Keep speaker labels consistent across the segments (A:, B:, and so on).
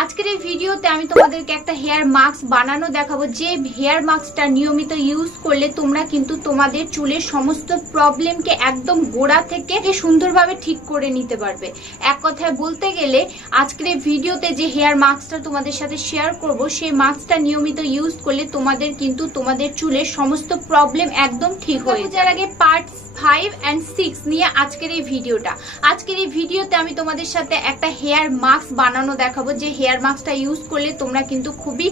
A: আজকের এই ভিডিওতে আমি তোমাদেরকে একটা হেয়ার মাস্ক বানানো দেখাবো। যে হেয়ার মাস্কটা নিয়মিত ইউজ করলে তোমরা কিন্তু তোমাদের চুলের সমস্ত প্রবলেমকে একদম গোড়া থেকে সুন্দরভাবে ঠিক করে নিতে পারবে। এক কথায় বলতে গেলে, আজকের এই ভিডিওতে যে হেয়ার মাস্কটা তোমাদের সাথে শেয়ার করব, সেই মাস্কটা নিয়মিত ইউজ করলে তোমাদের কিন্তু তোমাদের চুলের সমস্ত প্রবলেম একদম ঠিক হয়ে যাওয়ার আগে পার্ট ফাইভ অ্যান্ড সিক্স নিয়ে আজকের এই ভিডিওটা। আজকের এই ভিডিওতে আমি তোমাদের সাথে একটা হেয়ার মাস্ক বানানো দেখাবো। যে হেয়ার মাস্কটা ইউজ করলে তোমরা কিন্তু খুবই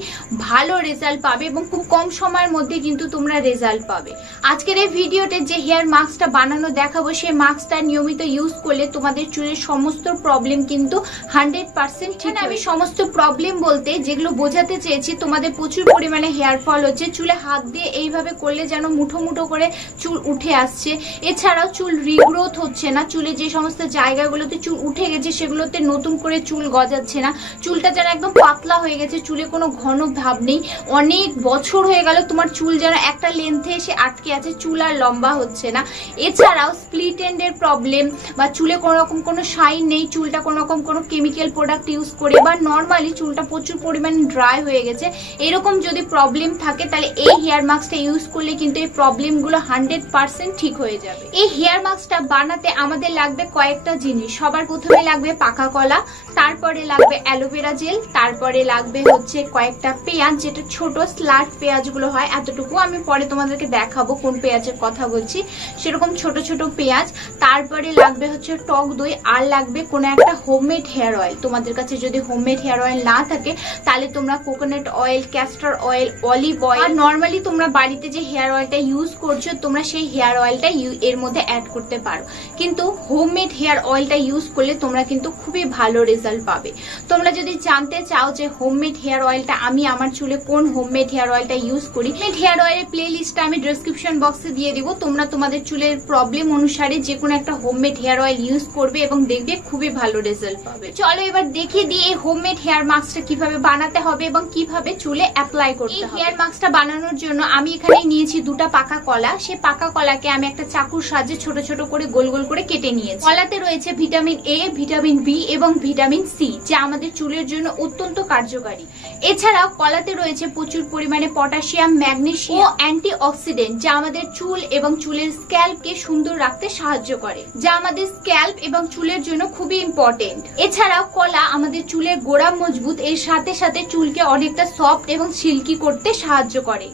A: ভালো রেজাল্ট পাবে এবং খুব কম সময়ের মধ্যে কিন্তু তোমরা রেজাল্ট পাবে। আজকের এই ভিডিওতে যে হেয়ার মাস্কটা বানানো দেখাবো সেই মাস্কটা নিয়মিত ইউজ করলে তোমাদের চুলের সমস্ত প্রবলেম কিন্তু হান্ড্রেড পার্সেন্ট ঠিক আমি সমস্ত প্রবলেম বলতে যেগুলো বোঝাতে চেয়েছি তোমাদের প্রচুর পরিমাণে হেয়ার ফল হচ্ছে। চুলে হাত দিয়ে এইভাবে করলে যেন মুঠো মুঠো করে চুল উঠে আসছে। এছাড়াও চুল রিগ্রোথ হচ্ছে না, চুলে যে সমস্ত জায়গাগুলোতে চুল উঠে গেছে সেগুলোতে নতুন করে চুল গজাচ্ছে না। চুলটা যেন একদম পাতলা হয়ে গেছে, চুলে কোনো ঘন ভাব নেই। অনেক বছর হয়ে গেল তোমার চুল যেন একটা লেন্থে এসে আটকে আছে, চুল আর লম্বা হচ্ছে না। এছাড়াও স্প্লিট এন্ডের প্রবলেম বা চুলে কোনো রকম কোনো শাইন নেই, চুলটা কোনো রকম কোনো কেমিক্যাল প্রোডাক্ট ইউজ করে, বা নর্মালি চুলটা প্রচুর পরিমাণে ড্রাই হয়ে গেছে। এরকম যদি প্রবলেম থাকে, তাহলে এই হেয়ার মাস্কটা ইউজ করলে কিন্তু এই প্রবলেমগুলো হান্ড্রেড পার্সেন্ট ঠিক হয়ে এই হেয়ার মাস্কটা বানাতে আমাদের লাগবে কয়েকটা জিনিস। সবার প্রথমে লাগবে পাকা কলা, তারপরে লাগবে অ্যালোভেরা জেল, তারপরে লাগবে হচ্ছে কয়েকটা পেঁয়াজ, যেটা ছোট স্লাট পেঁয়াজগুলো হয়, এতটুকু আমি পরে তোমাদেরকে দেখাবো কোন পেঁয়াজের কথা বলছি। সেরকম ছোট ছোট পেঁয়াজ, তারপরে লাগবে হচ্ছে টক দই, আর লাগবে কোনো একটা হোমমেড হেয়ার অয়েল তোমাদের কাছে যদি হোমমেড হেয়ার অয়েল না থাকে, তাহলে তোমরা coconut oil castor oil olive oil আর নর্মালি তোমরা বাড়িতে যে হেয়ার অয়েলটা ইউজ করছ, তোমরা সেই হেয়ার অয়েলটা এর মধ্যে অ্যাড করতে পারো। কিন্তু হোমমেড হেয়ার অয়েলটা ইউজ করলে তোমরা কিন্তু খুবই ভালো রেজাল্ট পাবে। তোমরা যদি জানতে চাও যে হোমমেড হেয়ার অয়েলটা আমি আমার চুলে কোন হোমমেড হেয়ার অয়েলটা ইউজ করি হেয়ার অয়েলের প্লে লিস্টটা আমি ডিসক্রিপশন বক্সে দিয়ে দিব। তোমরা তোমাদের চুলের প্রবলেম অনুসারে যে কোনো একটা হোমমেড হেয়ার অয়েল ইউজ করবে এবং দেখবে খুবই ভালো রেজাল্ট পাবে। চলো এবার দেখিয়ে দিয়ে এই হোমমেড হেয়ার মাস্কটা কীভাবে বানাতে হবে এবং কীভাবে চুলে অ্যাপ্লাই করতে হবে। হেয়ার মাস্কটা বানানোর জন্য আমি এখানে নিয়েছি দুটো পাকা কলা। সেই পাকা কলাকে আমি একটা চাকুর সাহায্যে ছোট ছোট করে গোল গোল করে কেটে নিয়েছি। কলাতে রয়েছে ভিটামিন এ ভিটামিন বি এবং ভিটামিন সি যা আমাদের চুলের জন্য অত্যন্ত কার্যকারী। এছাড়াও কলাতে রয়েছে প্রচুর পরিমাণে পটাশিয়াম ম্যাগনেসিয়াম ও অ্যান্টি অক্সিডেন্ট যা আমাদের চুল এবং চুলের স্ক্যাল্পকে সুন্দর রাখতে সাহায্য করে, যা আমাদের স্ক্যাল্প এবং চুলের জন্য খুবই ইম্পর্টেন্ট এছাড়াও কলা আমাদের চুলের গোড়া মজবুত, এর সাথে সাথে চুলকে অনেকটা সফট এবং সিল্কি করতে সাহায্য করে।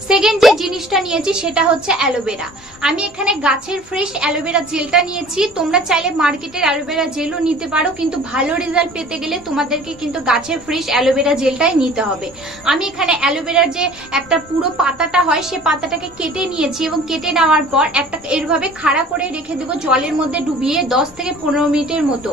A: সেকেন্ড যে জিনিসটা নিয়েছি সেটা হচ্ছে অ্যালোভেরা। আমি এখানে গাছের ফ্রেশ অ্যালোভেরা জেলটা নিয়েছি। তোমরা চাইলে মার্কেটের অ্যালোভেরা জেলও নিতে পারো, কিন্তু ভালো রেজাল্ট পেতে গেলে তোমাদেরকে কিন্তু গাছের ফ্রেশ অ্যালোভেরা জেলটাই নিতে হবে। আমি এখানে অ্যালোভেরার যে একটা পুরো পাতাটা হয়, সে পাতাটাকে কেটে নিয়েছি এবং কেটে নেওয়ার পর একটা এরভাবে খাড়া করে রেখে দেবো জলের মধ্যে ডুবিয়ে দশ থেকে পনেরো মিনিটের মতো।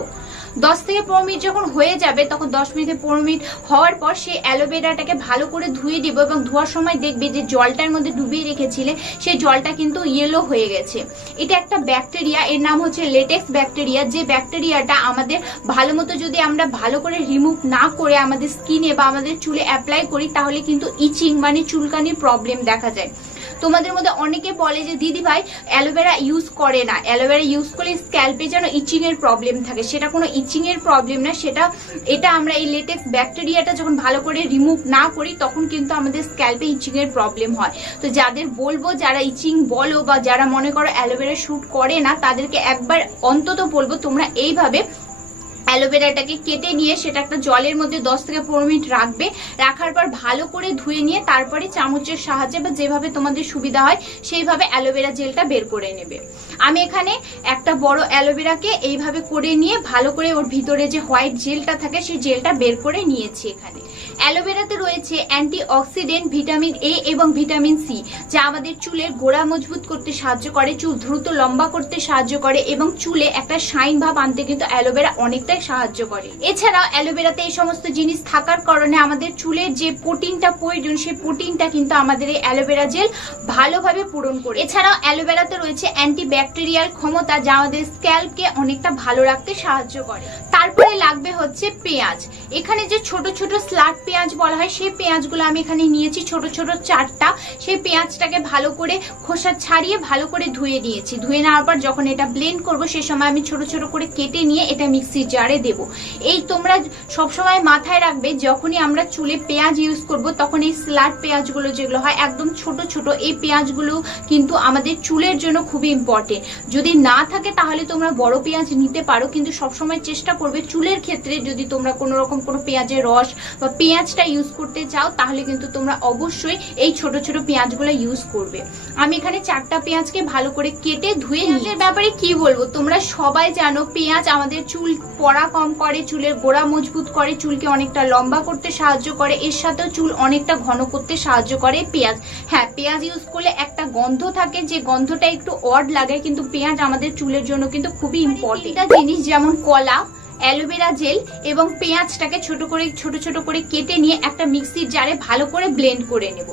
A: দশ থেকে পনেরো মিনিট যখন হয়ে যাবে, তখন দশ মিনিট পনেরো মিনিট হওয়ার পর সেই অ্যালোভেরাটাকে ভালো করে ধুয়ে দিব এবং ধোয়ার সময় দেখবে যে জলটার মধ্যে ডুবিয়ে রেখেছিলে, সেই জলটা কিন্তু ইয়েলো হয়ে গেছে। এটা একটা ব্যাকটেরিয়া এর নাম হচ্ছে লেটেক্স ব্যাকটেরিয়া যে ব্যাকটেরিয়াটা আমাদের ভালো মতো যদি আমরা ভালো করে রিমুভ না করে আমাদের স্কিনে বা আমাদের চুলে অ্যাপ্লাই করি, তাহলে কিন্তু ইচিং মানে চুলকানির প্রবলেম দেখা যায়। তোমাদের মধ্যে অনেকে বলে যে, দিদি ভাই, অ্যালোভেরা ইউজ করে না। অ্যালোভেরা ইউজ করলে স্ক্যাল্পে যেন ইচিং এর প্রবলেম থাকে। সেটা কোনো ইচিং এর প্রবলেম না। সেটা, এটা আমরা এই লেটেক্স ব্যাকটেরিয়াটা যখন ভালো করে রিমুভ না করি, তখন কিন্তু আমাদের স্ক্যাল্পে ইচিং এর প্রবলেম হয়। তো যাদের বলব, যারা ইচিং বলো বা যারা মনে করো অ্যালোভেরা শ্যুট করে না, তাদেরকে একবার অন্তত বলব, তোমরা এইভাবে অ্যালোভেরাটাকে কেটে নিয়ে সেটা একটা জলের মধ্যে দশ থেকে পনেরো মিনিট রাখবে। রাখার পর ভালো করে ধুয়ে নিয়ে তারপরে চামচের সাহায্যে বা যেভাবে তোমাদের সুবিধা হয়, সেইভাবে অ্যালোভেরা জেলটা বের করে নেবে। আমি এখানে একটা বড় অ্যালোভেরাকে এইভাবে করে নিয়ে ভালো করে ওর ভিতরে যে হোয়াইট জেলটা থাকে, সেই জেলটা বের করে নিয়েছি এখানে। অ্যালোভেরাতে রয়েছে অ্যান্টি অক্সিডেন্ট ভিটামিন এ এবং ভিটামিন সি, যা আমাদের চুলের গোড়া মজবুত করতে সাহায্য করে, চুল দ্রুত লম্বা করতে সাহায্য করে এবং চুলে একটা শাইন ভাব আনতে কিন্তু অ্যালোভেরা অনেকটাই সাহায্য করে। এছাড়াও অ্যালোভেরাতে এই সমস্ত জিনিস থাকার কারণে আমাদের চুলের যে প্রোটিনটা প্রয়োজন, সেই প্রোটিনটা কিন্তু আমাদের এই অ্যালোভেরা জেল ভালোভাবে পূরণ করে। এছাড়াও অ্যালোভেরাতে রয়েছে অ্যান্টি ব্যাকটেরিয়াল ক্ষমতা যা আমাদের স্ক্যাল্পকে অনেকটা ভালো রাখতে সাহায্য করে। তারপরে লাগবে হচ্ছে পেঁয়াজ। এখানে যে ছোট ছোট স্লাট পেঁয়াজ বলা হয়, সেই পেঁয়াজগুলো আমি এখানে নিয়েছি, ছোট ছোট চারটা। সেই পেঁয়াজটাকে ভালো করে খোসা ছাড়িয়ে ভালো করে ধুয়ে নিয়েছি। ধুয়ে নেওয়ার পর যখন এটা ব্লেন্ড করব, সে সময় আমি ছোট ছোট করে কেটে নিয়ে এটা মিক্সির জারে দেব। এই তোমরা সবসময় মাথায় রাখবে, যখনই আমরা চুলে পেঁয়াজ ইউজ করব, তখন এই স্লাট পেঁয়াজগুলো যেগুলো হয়, একদম ছোট ছোট, এই পেঁয়াজগুলো কিন্তু আমাদের চুলের জন্য খুবই ইম্পর্টেন্ট যদি না থাকে তাহলে তোমরা বড় পেঁয়াজ নিতে পারো, কিন্তু সবসময় চেষ্টা করবে চুলের ক্ষেত্রে যদি তোমরা কোনো রকম কোনো পেঁয়াজের রস বা পেঁয়াজটা ইউজ করতে চাও তাহলে কিন্তু তোমরা অবশ্যই এই ছোট ছোট পেঁয়াজগুলো ইউজ করবে। আমি এখানে চারটা পেঁয়াজকে ভালো করে কেটে ধুয়ে পেঁয়াজের ব্যাপারে কি বলব? তোমরা সবাই জানো পেঁয়াজ আমাদের চুল পড়া কম করে চুলের গোড়া মজবুত করে চুলকে অনেকটা লম্বা করতে সাহায্য করে এর সাথেও চুল অনেকটা ঘন করতে সাহায্য করে পেঁয়াজ। হ্যাঁ পেঁয়াজ ইউজ করলে একটা গন্ধ থাকে যে গন্ধটা একটু অড লাগে কিন্তু পেঁয়াজ আমাদের চুলের জন্য কিন্তু খুবই ইম্পর্টেন্ট জিনিস যেমন কলা অ্যালোভেরা জেল এবং পেঁয়াজটাকে ছোট করে, ছোট ছোট করে কেটে নিয়ে একটা মিক্সির জারে ভালো করে ব্লেন্ড করে নেব।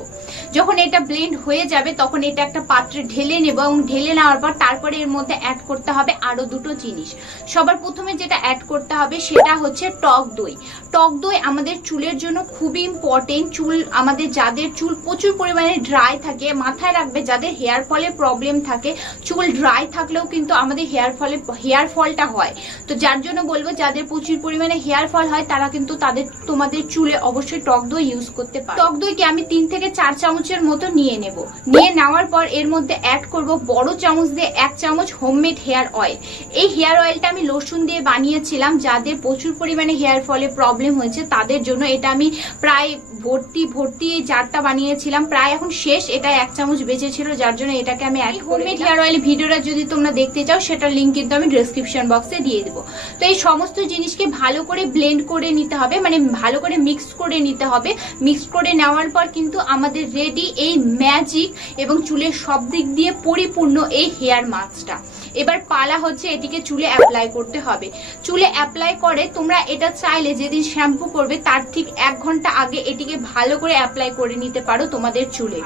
A: যখন এটা ব্লেন্ড হয়ে যাবে, তখন এটা একটা পাত্রে ঢেলে নেব এবং ঢেলে নেওয়ার পর তারপরে এর মধ্যে অ্যাড করতে হবে আরও দুটো জিনিস। সবার প্রথমে যেটা অ্যাড করতে হবে সেটা হচ্ছে টক দই। টক দই আমাদের চুলের জন্য খুবই ইম্পর্টেন্ট চুল আমাদের, যাদের চুল প্রচুর পরিমাণে ড্রাই থাকে, মাথায় রাখবে যাদের হেয়ার ফলের প্রবলেম থাকে, চুল ড্রাই থাকলেও কিন্তু আমাদের হেয়ার ফলে হেয়ার ফলটা হয়। তো যার জন্য বলব যাদের প্রচুর পরিমাণে হেয়ার ফল হয় তারা কিন্তু তাদের তোমাদের চুলে অবশ্যই টক দই ইউজ করতে পারো। টক দইকে আমি তিন থেকে চার চামচের মতো নিয়ে নেব। নিয়ে নেওয়ার পর এর মধ্যে অ্যাড করব বড় চামচ দিয়ে এক চামচ হোমমেড হেয়ার অয়েল এই হেয়ার অয়েলটা আমি রসুন দিয়ে বানিয়েছিলাম যাদের প্রচুর পরিমাণে হেয়ার ফলে প্রবলেম হয়েছে তাদের জন্য এটা আমি প্রায় ভর্তি ভর্তি এই জারটা বানিয়েছিলাম। প্রায় এখন শেষ এটা এক চামচ বেঁচে ছিল যার জন্য এটাকে আমি হোমমেড হেয়ার অয়েল ভিডিওটা যদি তোমরা দেখতে চাও সেটার লিঙ্ক কিন্তু আমি ডেসক্রিপশন বক্সে দিয়ে দেবো। তো এই সমস্ত জিনিসকে ভালো করে ব্লেন্ড করে নিতে হবে মানে ভালো করে মিক্স করে নিতে হবে। মিক্স করে নেওয়ার পর কিন্তু আমাদের রেডি এই ম্যাজিক এবং চুলের সব দিক দিয়ে পরিপূর্ণ এই হেয়ার মাস্কটা এবার পালা হচ্ছে, এটিকে চুলে অ্যাপ্লাই করতে হবে। চুলে অ্যাপ্লাই করে, তোমরা এটা চাইলে যেদিন শ্যাম্পু করবে তার ঠিক এক ঘণ্টা আগে এটিকে ভালো করে অ্যাপ্লাই করে নিতে পারো তোমাদের চুলে।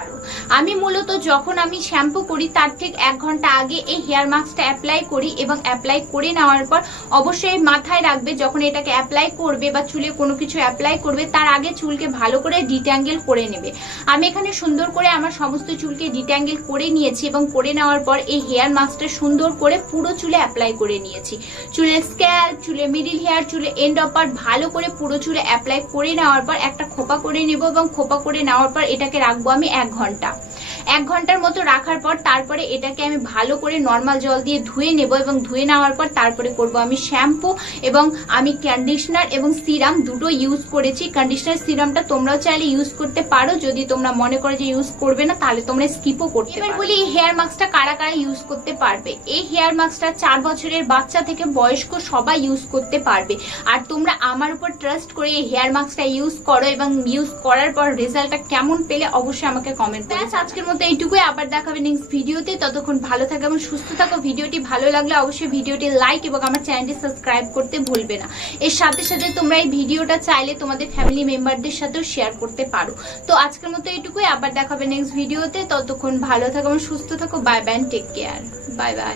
A: আমি মূলত যখন আমি শ্যাম্পু করি, তার ঠিক এক ঘণ্টা আগে এই হেয়ার মাস্কটা অ্যাপ্লাই করি এবং অ্যাপ্লাই করে নেওয়ার পর, অবশ্যই মাথায় রাখবে, যখন এটাকে অ্যাপ্লাই করবে বা চুলে কোনো কিছু অ্যাপ্লাই করবে, তার আগে চুলকে ভালো করে ডিট্যাঙ্গেল করে নেবে। আমি এখানে সুন্দর করে আমার সমস্ত চুলকে ডিট্যাঙ্গেল করে নিয়েছি এবং করে নেওয়ার পর এই হেয়ার মাস্কটা সুন্দর করে পুরো চুলে অ্যাপ্লাই করে নিয়েছি। চুলের স্ক্যাল্প চুলে মিডিল হেয়ার চুলে এন্ড অফ পার্ট ভালো করে পুরো চুলে অ্যাপ্লাই করে নেওয়ার পর একটা খোপা করে নেব এবং খোপা করে নেওয়ার পর এটাকে রাখব আমি এক ঘণ্টা। এক ঘণ্টার মতো রাখার পর তারপরে এটাকে আমি ভালো করে নর্মাল জল দিয়ে ধুয়ে নেব এবং ধুয়ে নেওয়ার পর তারপরে করব আমি শ্যাম্পু এবং আমি কন্ডিশনার এবং সিরাম দুটো ইউজ করেছি। কন্ডিশনার সিরামটা তোমরাও চাইলে ইউজ করতে পারো। যদি তোমরা মনে করো যে ইউজ করবে না তাহলে তোমরা স্কিপও করতে এবার বলি এই হেয়ার মাস্কটা কারা কারা ইউজ করতে পারবে? এই হেয়ার মাস্কটা চার বছরের বাচ্চা থেকে বয়স্ক সবাই ইউজ করতে পারবে। আর তোমরা আমার উপর ট্রাস্ট করে এই হেয়ার মাস্কটা ইউজ করো এবং ইউজ করার পর রেজাল্টটা কেমন পেলে অবশ্যই আমাকে কমেন্ট ব্যাস আজকের মতো এইটুকুই। আবার দেখাবে নেক্সট ভিডিওতে। ততক্ষণ ভালো থাকো এবং সুস্থ থাকো। ভিডিওটি ভালো লাগলে অবশ্যই ভিডিওটি লাইক এবং আমার চ্যানেলটি সাবস্ক্রাইব করতে ভুলবে না। এর সাথে সাথে তোমরা এই ভিডিওটা চাইলে তোমাদের ফ্যামিলি মেম্বারদের সাথেও শেয়ার করতে পারো। তো আজকের মতো এইটুকুই। আবার দেখাবে নেক্সট ভিডিওতে। ততক্ষণ ভালো থাকো এবং সুস্থ থাকো। Bye bye take care bye bye